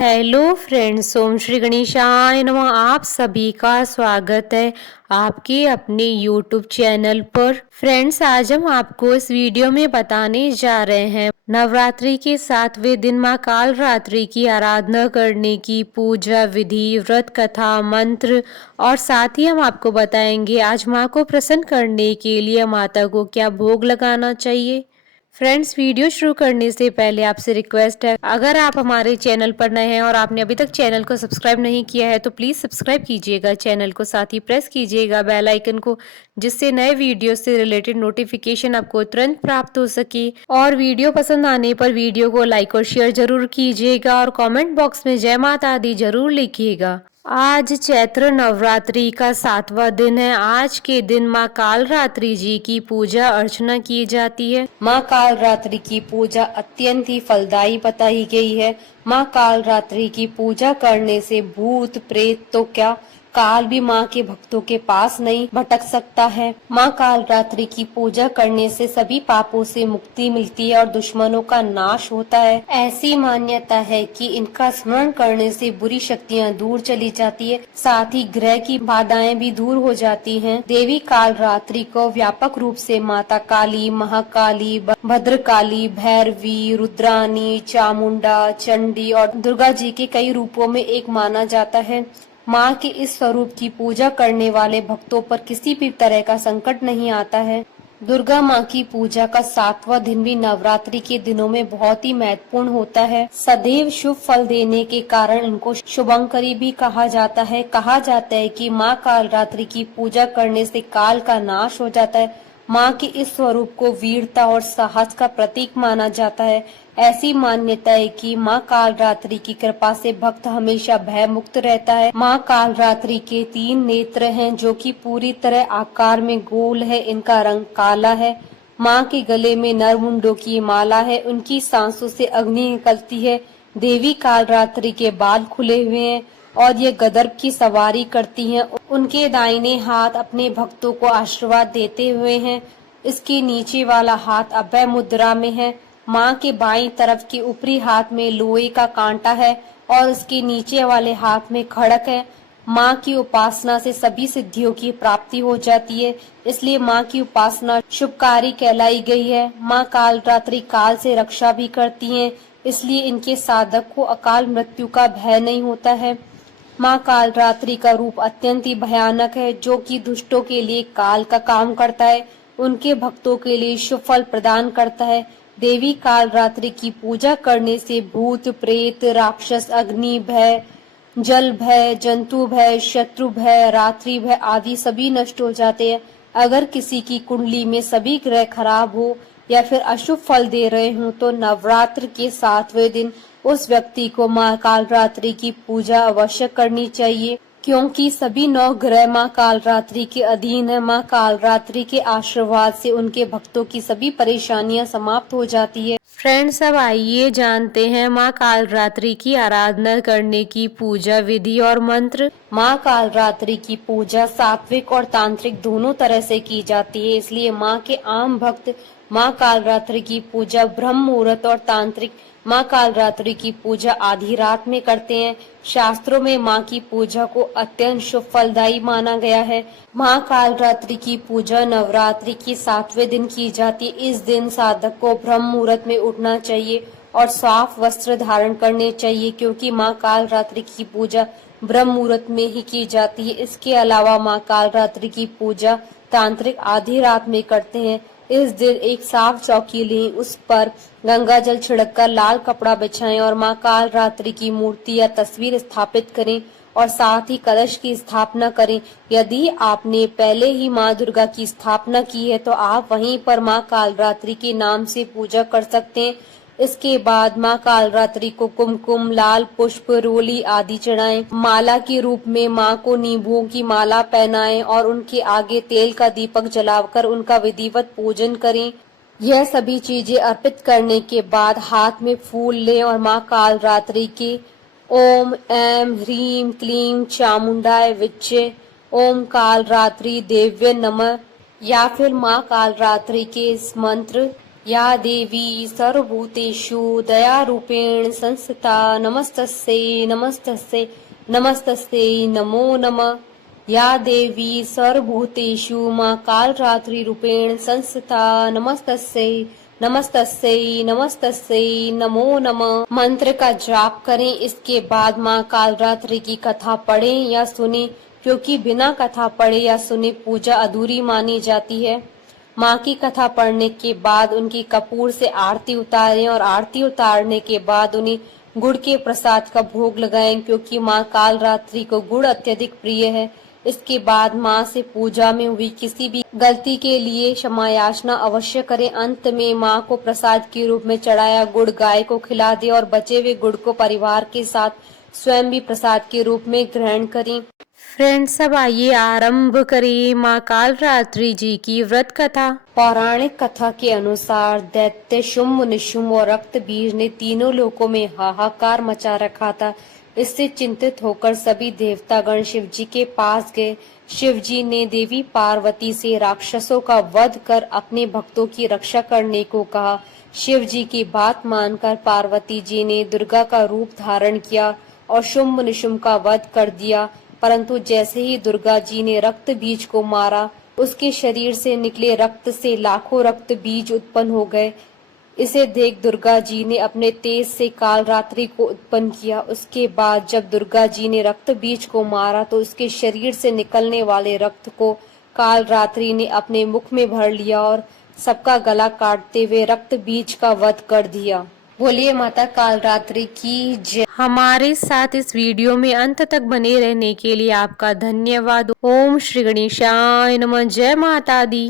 Hello friends, ओम श्री गणेशाय नमः। आप सभी का स्वागत है आपके अपने यूट्यूब चैनल पर। फ्रेंड्स, आज हम आपको इस वीडियो में बताने जा रहे हैं नवरात्रि के 7वें दिन माँ काल रात्रि की आराधना करने की पूजा विधि, व्रत कथा, मंत्र और साथ ही हम आपको बताएंगे आज माँ को प्रसन्न करने के लिए माता को क्या भोग लगाना चाहिए। फ्रेंड्स, वीडियो शुरू करने से पहले आपसे रिक्वेस्ट है, अगर आप हमारे चैनल पर नए हैं और आपने अभी तक चैनल को सब्सक्राइब नहीं किया है तो प्लीज सब्सक्राइब कीजिएगा चैनल को, साथ ही प्रेस कीजिएगा बेल आइकन को, जिससे नए वीडियो से रिलेटेड नोटिफिकेशन आपको तुरंत प्राप्त हो सके। और वीडियो पसंद आने पर वीडियो को लाइक और शेयर जरूर कीजिएगा और कॉमेंट बॉक्स में जय माता दी जरूर लिखिएगा। आज चैत्र नवरात्रि का 7वां दिन है। आज के दिन माँ काल रात्रि जी की पूजा अर्चना की जाती है। माँ काल रात्रि की पूजा अत्यंत ही फलदायी बताई गई है। माँ काल रात्रि की पूजा करने से भूत प्रेत तो क्या, काल भी माँ के भक्तों के पास नहीं भटक सकता है। माँ काल रात्रि की पूजा करने से सभी पापों से मुक्ति मिलती है और दुश्मनों का नाश होता है। ऐसी मान्यता है कि इनका स्मरण करने से बुरी शक्तियाँ दूर चली जाती है, साथ ही ग्रह की बाधाएं भी दूर हो जाती हैं। देवी काल रात्रि को व्यापक रूप से माता काली, महाकाली, भद्रकाली, भैरवी, रुद्रानी, चामुंडा, चंडी और दुर्गा जी के कई रूपों में एक माना जाता है। माँ के इस स्वरूप की पूजा करने वाले भक्तों पर किसी भी तरह का संकट नहीं आता है। दुर्गा माँ की पूजा का 7वां दिन भी नवरात्रि के दिनों में बहुत ही महत्वपूर्ण होता है। सदैव शुभ फल देने के कारण इनको शुभंकरी भी कहा जाता है। कहा जाता है कि माँ काल रात्रि की पूजा करने से काल का नाश हो जाता है। माँ के इस स्वरूप को वीरता और साहस का प्रतीक माना जाता है। ऐसी मान्यता है कि माँ काल रात्रि की कृपा से भक्त हमेशा भय मुक्त रहता है। माँ काल रात्रि के 3 नेत्र हैं जो कि पूरी तरह आकार में गोल है। इनका रंग काला है। माँ के गले में नरमुंडों की माला है। उनकी सांसों से अग्नि निकलती है। देवी काल रात्रि के बाल खुले हुए हैं और ये गदर्प की सवारी करती हैं। उनके दाहिने हाथ अपने भक्तों को आशीर्वाद देते हुए हैं। इसके नीचे वाला हाथ अभय मुद्रा में है। माँ के बाईं तरफ के ऊपरी हाथ में लोहे का कांटा है और उसके नीचे वाले हाथ में खड़क है। माँ की उपासना से सभी सिद्धियों की प्राप्ति हो जाती है, इसलिए माँ की उपासना शुभकारी कहलाई गई है। माँ काल रात्रि काल से रक्षा भी करती हैं, इसलिए इनके साधक को अकाल मृत्यु का भय नहीं होता है। माँ काल रात्रि का रूप अत्यंत ही भयानक है, जो कि दुष्टों के लिए काल का काम करता है, उनके भक्तों के लिए शुभ फल प्रदान करता है। देवी काल रात्रि की पूजा करने से भूत प्रेत, राक्षस, अग्नि भय, जल भय, जंतु भय, शत्रु भय, रात्रि भय आदि सभी नष्ट हो जाते हैं। अगर किसी की कुंडली में सभी ग्रह खराब हो या फिर अशुभ फल दे रहे हों तो नवरात्र के 7वें दिन उस व्यक्ति को माँ काल रात्रि की पूजा अवश्य करनी चाहिए, क्योंकि सभी 9 ग्रह माँ काल रात्रि के अधीन है। माँ काल रात्रि के आशीर्वाद से उनके भक्तों की सभी परेशानियां समाप्त हो जाती है। फ्रेंड्स, अब आइए जानते हैं माँ काल रात्रि की आराधना करने की पूजा विधि और मंत्र। माँ काल रात्रि की पूजा सात्विक और तांत्रिक दोनों तरह से की जाती है, इसलिए माँ के आम भक्त माँ काल रात्रि की पूजा ब्रह्म मुहूर्त और तांत्रिक माँ काल रात्रि की पूजा आधी रात में करते हैं। शास्त्रों में माँ की पूजा को अत्यंत शुभ फलदायी माना गया है। माँ काल रात्रि की पूजा नवरात्रि के 7वें दिन की जाती है। इस दिन साधक को ब्रह्म मुहूर्त में उठना चाहिए और साफ वस्त्र धारण करने चाहिए, क्योंकि माँ काल रात्रि की पूजा ब्रह्म मुहूर्त में ही की जाती है। इसके अलावा माँ काल रात्रि की पूजा तांत्रिक आधी रात में करते हैं। इस दिन एक साफ चौकी लें, उस पर गंगा जल छिड़ककर लाल कपड़ा बिछाएं और माँ काल रात्रि की मूर्ति या तस्वीर स्थापित करें और साथ ही कलश की स्थापना करें। यदि आपने पहले ही माँ दुर्गा की स्थापना की है तो आप वहीं पर माँ काल रात्रि के नाम से पूजा कर सकते हैं। इसके बाद माँ काल रात्रि को कुमकुम, लाल पुष्प, रोली आदि चढ़ाएं। माला के रूप में माँ को नींबुओं की माला पहनाएं और उनके आगे तेल का दीपक जलाकर उनका विधिवत पूजन करें। यह सभी चीजें अर्पित करने के बाद हाथ में फूल लें और माँ काल रात्रि के ओम ऐं ह्रीं क्लीं चामुंडाय विच्चे, ओम काल रात्रि देव्य नमः या फिर माँ काल रात्रि के इस मंत्र या देवी सर्वभूतेषु दयारूपेण संस्थिता नमस्तस्यै नमस्तस्यै नमस्तस्यै नमो नमः। या देवी सर्वभूतेषु मां कालरात्रि रूपेण संस्थिता नमस्तस्यै नमस्तस्यै नमस्तस्यै नमो नमः। मंत्र का जाप करें, इसके बाद मां कालरात्रि की कथा पढ़ें या सुने, क्योंकि बिना कथा पढ़े या सुने पूजा अधूरी मानी जाती है। माँ की कथा पढ़ने के बाद उनकी कपूर से आरती उतारें और आरती उतारने के बाद उन्हें गुड़ के प्रसाद का भोग लगाएं, क्योंकि माँ कालरात्रि को गुड़ अत्यधिक प्रिय है। इसके बाद माँ से पूजा में हुई किसी भी गलती के लिए क्षमा याचना अवश्य करें। अंत में माँ को प्रसाद के रूप में चढ़ाया गुड़ गाय को खिला दे और बचे हुए गुड़ को परिवार के साथ स्वयं भी प्रसाद के रूप में ग्रहण करें। फ्रेंड्स, अब आइए आरंभ करें माँ कालरात्रि जी की व्रत कथा। पौराणिक कथा के अनुसार दैत्य शुंभ निशुंभ और रक्त बीज ने तीनों लोकों में हाहाकार मचा रखा था। इससे चिंतित होकर सभी देवतागण शिव जी के पास गए। शिव जी ने देवी पार्वती से राक्षसों का वध कर अपने भक्तों की रक्षा करने को कहा। शिव जी की बात मानकर पार्वती जी ने दुर्गा का रूप धारण किया और शुंभ निशुंभ का वध कर दिया। परंतु जैसे ही दुर्गा जी ने रक्त बीज को मारा, उसके शरीर से निकले रक्त से लाखों रक्त बीज उत्पन्न हो गए। इसे देख दुर्गा जी ने अपने तेज से कालरात्रि को उत्पन्न किया। उसके बाद जब दुर्गा जी ने रक्त बीज को मारा तो उसके शरीर से निकलने वाले रक्त को कालरात्रि ने अपने मुख में भर लिया और सबका गला काटते हुए रक्त बीज का वध कर दिया। बोलिए माता कालरात्रि की जय। हमारे साथ इस वीडियो में अंत तक बने रहने के लिए आपका धन्यवाद। ओम श्री गणेशाय नमः। जय माता दी।